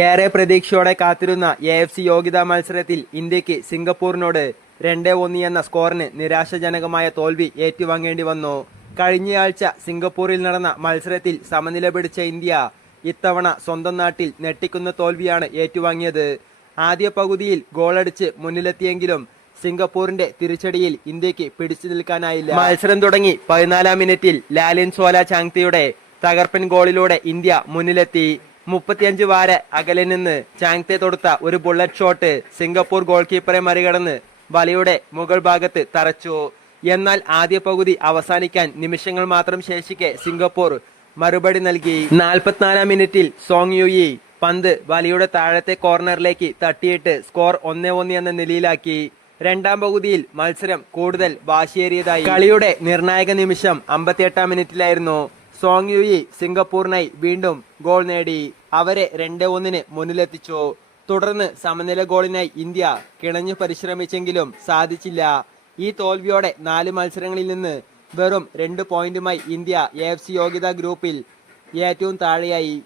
ഏറെ പ്രതീക്ഷയോടെ കാത്തിരുന്ന എ എഫ് സി യോഗ്യതാ മത്സരത്തിൽ ഇന്ത്യയ്ക്ക് സിംഗപ്പൂരിനോട് രണ്ട് ഒന്ന് എന്ന സ്കോറിന് നിരാശാജനകമായ തോൽവി ഏറ്റുവാങ്ങേണ്ടി വന്നു. കഴിഞ്ഞയാഴ്ച സിംഗപ്പൂരിൽ നടന്ന മത്സരത്തിൽ സമനില പിടിച്ച ഇന്ത്യ ഇത്തവണ സ്വന്തം നാട്ടിൽ ഞെട്ടിക്കുന്ന തോൽവിയാണ് ഏറ്റുവാങ്ങിയത്. ആദ്യ പകുതിയിൽ ഗോളടിച്ച് മുന്നിലെത്തിയെങ്കിലും സിംഗപ്പൂരിന്റെ തിരിച്ചടിയിൽ ഇന്ത്യയ്ക്ക് പിടിച്ചു നിൽക്കാനായില്ല. മത്സരം തുടങ്ങി പതിനാലാം മിനിറ്റിൽ ലാലിൻ സോല ചാങ്തിയുടെ തകർപ്പൻ ഗോളിലൂടെ ഇന്ത്യ മുന്നിലെത്തി. മുപ്പത്തിയഞ്ച് വാര അകലെ നിന്ന് ചാങ്തെ തൊടുത്ത ഒരു ബുള്ളറ്റ് ഷോട്ട് സിംഗപ്പൂർ ഗോൾ കീപ്പറെ മറികടന്ന് വലയുടെ മുകൾ ഭാഗത്ത് തറച്ചു. എന്നാൽ ആദ്യ പകുതി അവസാനിക്കാൻ നിമിഷങ്ങൾ മാത്രം ശേഷിക്കെ സിംഗപ്പൂർ മറുപടി നൽകി. നാൽപ്പത്തിനാലാം മിനിറ്റിൽ സോങ് യുയി പന്ത് വലയുടെ താഴത്തെ കോർണറിലേക്ക് തട്ടിയിട്ട് സ്കോർ ഒന്നേ ഒന്ന് എന്ന നിലയിലാക്കി. രണ്ടാം പകുതിയിൽ മത്സരം കൂടുതൽ വാശിയേറിയതായി. കളിയുടെ നിർണായക നിമിഷം അമ്പത്തിയെട്ടാം മിനിറ്റിലായിരുന്നു. സോങ് യുയി സിംഗപ്പൂരിനായി വീണ്ടും ഗോൾ നേടി. അവരെ രണ്ട് ഒന്നിന് മുന്നിലെത്തിച്ചു. തുടർന്ന് സമനില ഗോളിനായി ഇന്ത്യ കിണഞ്ഞു പരിശ്രമിച്ചെങ്കിലും സാധിച്ചില്ല. ഈ തോൽവിയോടെ നാല് മത്സരങ്ങളിൽ നിന്ന് വെറും രണ്ട് പോയിന്റുമായി ഇന്ത്യ എ യോഗ്യതാ ഗ്രൂപ്പിൽ ഏറ്റവും താഴെയായി.